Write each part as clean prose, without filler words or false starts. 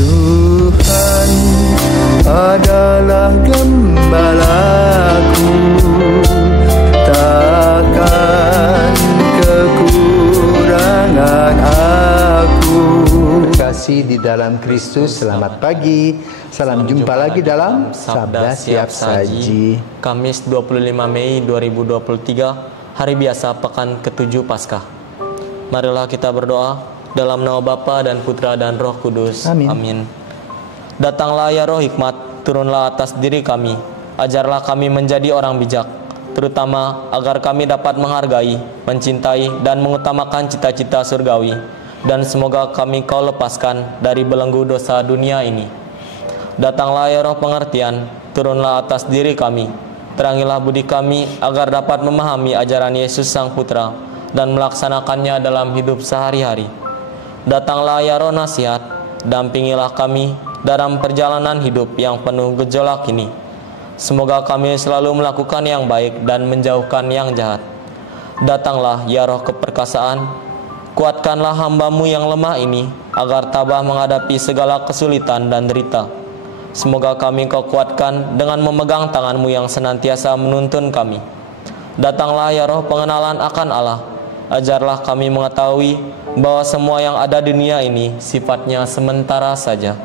Tuhan adalah gembalaku, takkan kekurangan aku. Terkasih di dalam Kristus, selamat pagi. Salam jumpa lagi dalam Sabda Siap Saji. Kamis 25 Mei 2023, hari biasa pekan ke-7 Paskah. Marilah kita berdoa dalam nama Bapa dan Putra dan Roh Kudus. Amin. Datanglah ya Roh Hikmat, turunlah atas diri kami. Ajarlah kami menjadi orang bijak, terutama agar kami dapat menghargai, mencintai, dan mengutamakan cita-cita surgawi. Dan semoga kami Kau lepaskan dari belenggu dosa dunia ini. Datanglah ya Roh pengertian, turunlah atas diri kami. Terangilah budi kami agar dapat memahami ajaran Yesus Sang Putra dan melaksanakannya dalam hidup sehari-hari. Datanglah ya Roh nasihat, dampingilah kami dalam perjalanan hidup yang penuh gejolak ini. Semoga kami selalu melakukan yang baik dan menjauhkan yang jahat. Datanglah ya Roh keperkasaan, kuatkanlah hamba-Mu yang lemah ini agar tabah menghadapi segala kesulitan dan derita. Semoga kami Kau kuatkan dengan memegang tangan-Mu yang senantiasa menuntun kami. Datanglah ya Roh pengenalan akan Allah, ajarlah kami mengetahui bahwa semua yang ada di dunia ini sifatnya sementara saja.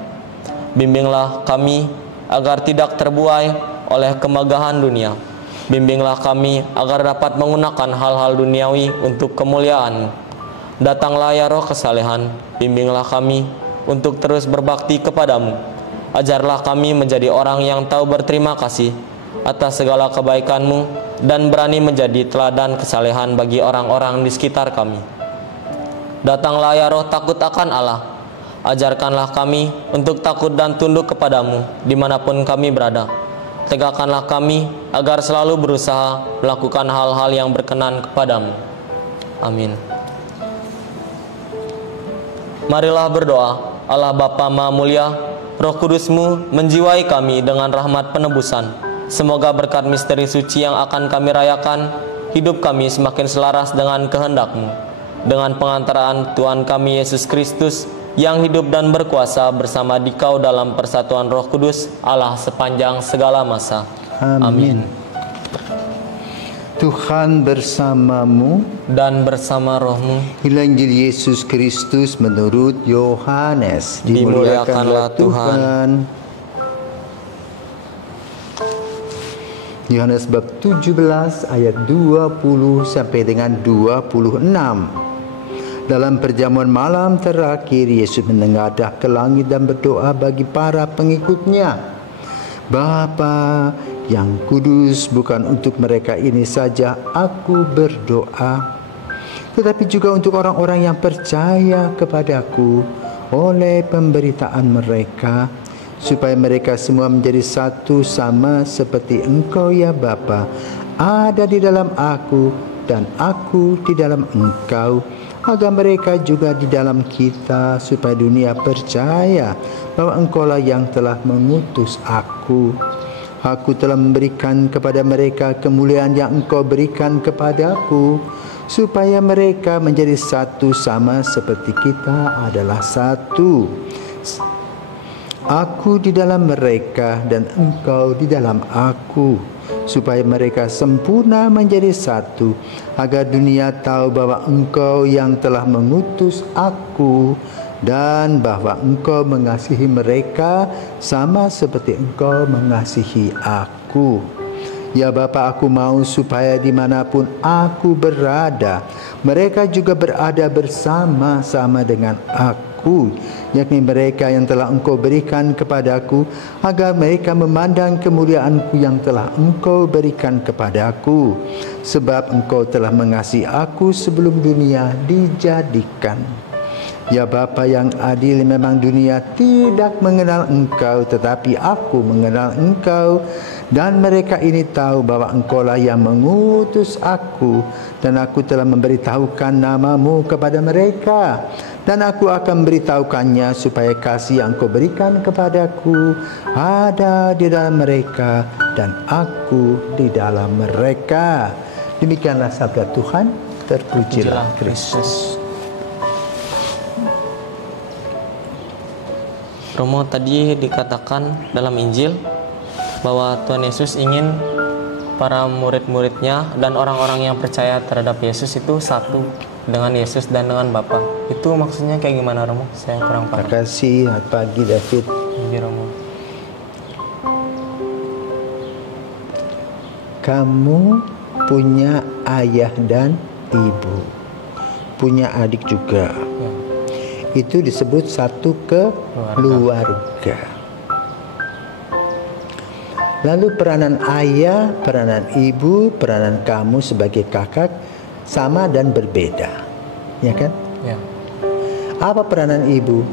Bimbinglah kami agar tidak terbuai oleh kemegahan dunia. Bimbinglah kami agar dapat menggunakan hal-hal duniawi untuk kemuliaan-Mu. Datanglah ya Roh kesalehan, bimbinglah kami untuk terus berbakti kepada-Mu. Ajarlah kami menjadi orang yang tahu berterima kasih atas segala kebaikan-Mu dan berani menjadi teladan kesalehan bagi orang-orang di sekitar kami. Datanglah ya Roh takut akan Allah, ajarkanlah kami untuk takut dan tunduk kepada-Mu dimanapun kami berada. Tegakkanlah kami agar selalu berusaha melakukan hal-hal yang berkenan kepada-Mu. Amin. Marilah berdoa. Allah Bapa Maha Mulia, Roh Kudus-Mu menjiwai kami dengan rahmat penebusan. Semoga berkat misteri suci yang akan kami rayakan, hidup kami semakin selaras dengan kehendak-Mu. Dengan pengantaraan Tuhan kami Yesus Kristus, yang hidup dan berkuasa bersama Dikau dalam persatuan Roh Kudus, Allah sepanjang segala masa. Amin. Tuhan bersamamu dan bersama rohmu. Injil Yesus Kristus menurut Yohanes. Dimuliakanlah Tuhan. Yohanes bab 17 ayat 20 sampai dengan 26. Dalam perjamuan malam terakhir, Yesus menengadah ke langit dan berdoa bagi para pengikutnya. Bapa yang kudus, bukan untuk mereka ini saja aku berdoa, tetapi juga untuk orang-orang yang percaya kepadaku oleh pemberitaan mereka, supaya mereka semua menjadi satu sama seperti Engkau ya Bapa ada di dalam aku dan aku di dalam Engkau, agar mereka juga di dalam kita, supaya dunia percaya bahwa Engkaulah yang telah mengutus aku. Aku telah memberikan kepada mereka kemuliaan yang Engkau berikan kepadaku, supaya mereka menjadi satu sama seperti kita adalah satu. Aku di dalam mereka dan Engkau di dalam aku, supaya mereka sempurna menjadi satu, agar dunia tahu bahwa Engkau yang telah mengutus aku dan bahwa Engkau mengasihi mereka sama seperti Engkau mengasihi aku. Ya Bapa, aku mau supaya dimanapun aku berada, mereka juga berada bersama-sama dengan aku, yakni mereka yang telah Engkau berikan kepadaku, agar mereka memandang kemuliaanku yang telah Engkau berikan kepadaku, sebab Engkau telah mengasihi aku sebelum dunia dijadikan. Ya Bapa yang adil, memang dunia tidak mengenal Engkau, tetapi aku mengenal Engkau, dan mereka ini tahu bahwa Engkaulah yang mengutus aku, dan aku telah memberitahukan nama-Mu kepada mereka, dan aku akan memberitahukannya supaya kasih yang Engkau berikan kepadaku ada di dalam mereka dan aku di dalam mereka. Demikianlah sabda Tuhan. Terpujilah Kristus. Romo, tadi dikatakan dalam Injil bahwa Tuhan Yesus ingin para murid-muridnya dan orang-orang yang percaya terhadap Yesus itu satu dengan Yesus dan dengan Bapa. Itu maksudnya kayak gimana, Romo? Saya kurang paham. Terima kasih. Selamat pagi, David. Iya, Romo. Kamu punya ayah dan ibu, punya adik juga. Ya. Itu disebut satu keluarga. Lalu peranan ayah, peranan ibu, peranan kamu sebagai kakak sama dan berbeda, ya kan? Ya. Apa peranan ibu?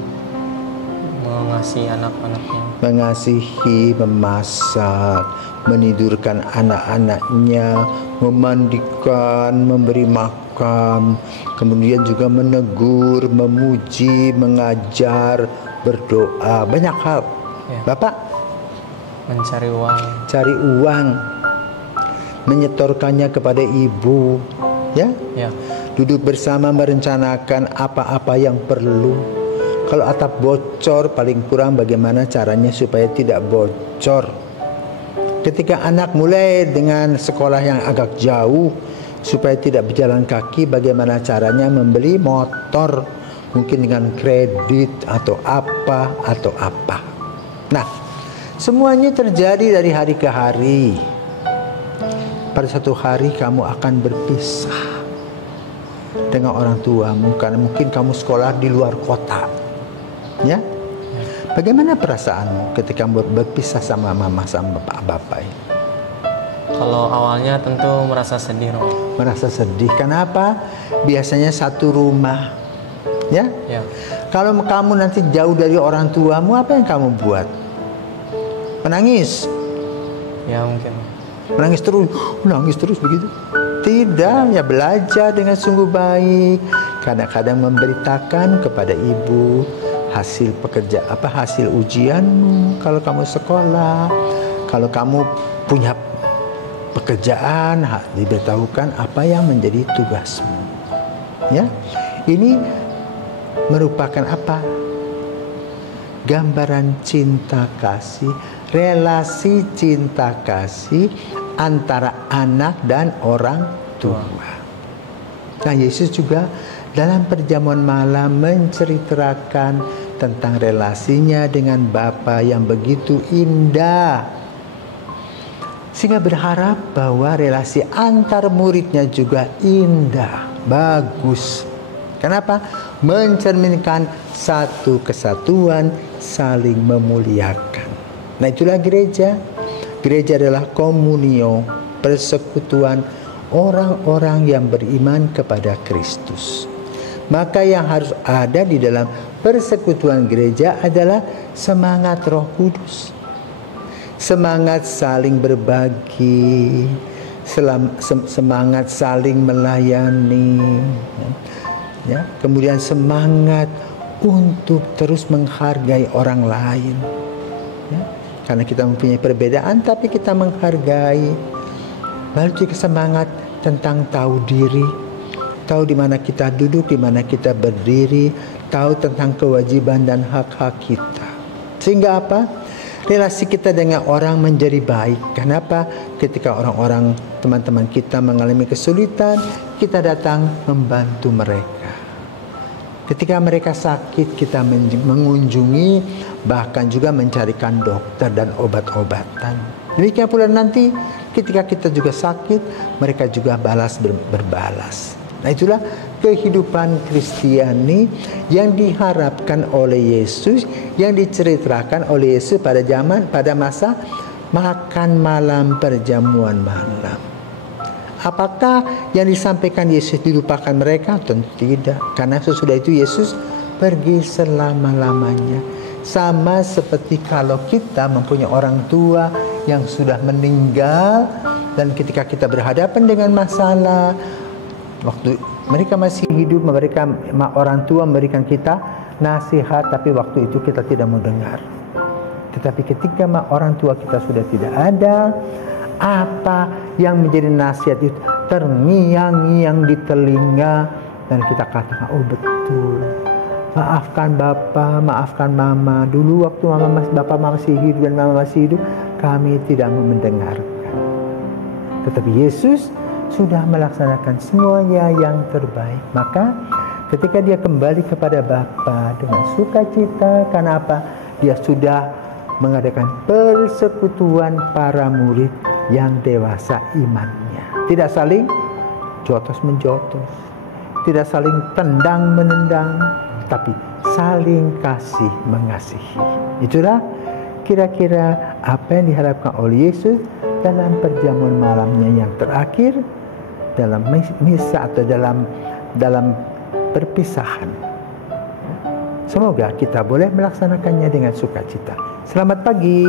Mengasihi anak-anaknya. Mengasihi, memasak, menidurkan anak-anaknya, memandikan, memberi makan, kemudian juga menegur, memuji, mengajar, berdoa, banyak hal. Ya. Bapak Mencari uang. cari uang, menyetorkannya kepada ibu, ya? Ya. Duduk bersama merencanakan apa-apa yang perlu. Kalau atap bocor, paling kurang bagaimana caranya supaya tidak bocor. Ketika anak mulai dengan sekolah yang agak jauh, supaya tidak berjalan kaki, bagaimana caranya membeli motor, mungkin dengan kredit atau apa. Nah, semuanya terjadi dari hari ke hari. Pada satu hari kamu akan berpisah dengan orang tuamu karena mungkin kamu sekolah di luar kota. Ya? Bagaimana perasaanmu ketika berpisah sama mama sama bapak? Kalau awalnya tentu merasa sedih, Romo. Merasa sedih. Kenapa? Biasanya satu rumah. Ya? Ya. Kalau kamu nanti jauh dari orang tuamu, apa yang kamu buat? Menangis. Ya, mungkin. Menangis terus begitu. Tidak, ya belajar dengan sungguh baik. Kadang-kadang memberitakan kepada ibu hasil ujianmu kalau kamu sekolah. Kalau kamu punya pekerjaan, diberitahukan apa yang menjadi tugasmu. Ya. Ini merupakan apa? Gambaran cinta kasih, relasi cinta kasih antara anak dan orang tua. Nah, Yesus juga dalam perjamuan malam menceritakan tentang relasinya dengan Bapa yang begitu indah. Sehingga berharap bahwa relasi antar muridnya juga indah, bagus. Kenapa? Mencerminkan satu kesatuan, saling memuliakan. Nah, itulah gereja. Gereja adalah komunio, persekutuan orang-orang yang beriman kepada Kristus. Maka yang harus ada di dalam persekutuan gereja adalah semangat Roh Kudus. Semangat saling berbagi, semangat saling melayani, ya. Kemudian semangat untuk terus menghargai orang lain, ya. Karena kita mempunyai perbedaan tapi kita menghargai. Lalu juga semangat tentang tahu diri, tahu di mana kita duduk, di mana kita berdiri, tahu tentang kewajiban dan hak-hak kita. Sehingga apa? Relasi kita dengan orang menjadi baik. Kenapa? Ketika orang-orang, teman-teman kita mengalami kesulitan, kita datang membantu mereka. Ketika mereka sakit, kita mengunjungi, bahkan juga mencarikan dokter dan obat-obatan. Demikian pula nanti ketika kita juga sakit, mereka juga berbalas. Nah, itulah kehidupan Kristiani yang diharapkan oleh Yesus, yang diceritakan oleh Yesus pada masa makan malam, perjamuan malam. Apakah yang disampaikan Yesus dilupakan mereka? Tentu tidak. Karena sesudah itu Yesus pergi selama-lamanya. Sama seperti kalau kita mempunyai orang tua yang sudah meninggal, dan ketika kita berhadapan dengan masalah, waktu mereka masih hidup, orang tua memberikan kita nasihat, tapi waktu itu kita tidak mau dengar. Tetapi ketika orang tua kita sudah tidak ada, apa yang menjadi nasihat itu terngiang-ngiang di telinga, dan kita katakan, oh betul, maafkan Bapak, maafkan Mama. Dulu waktu Bapak masih hidup dan Mama masih hidup, kami tidak mendengarkan. Tetapi Yesus sudah melaksanakan semuanya yang terbaik. Maka ketika dia kembali kepada Bapa dengan sukacita, karena apa? Dia sudah mengadakan persekutuan para murid yang dewasa imannya. Tidak saling jotos-menjotos, tidak saling tendang-menendang, tapi saling kasih mengasihi. Itulah kira-kira apa yang diharapkan oleh Yesus dalam perjamuan malamnya yang terakhir, dalam misa atau dalam perpisahan. Semoga kita boleh melaksanakannya dengan sukacita. Selamat pagi.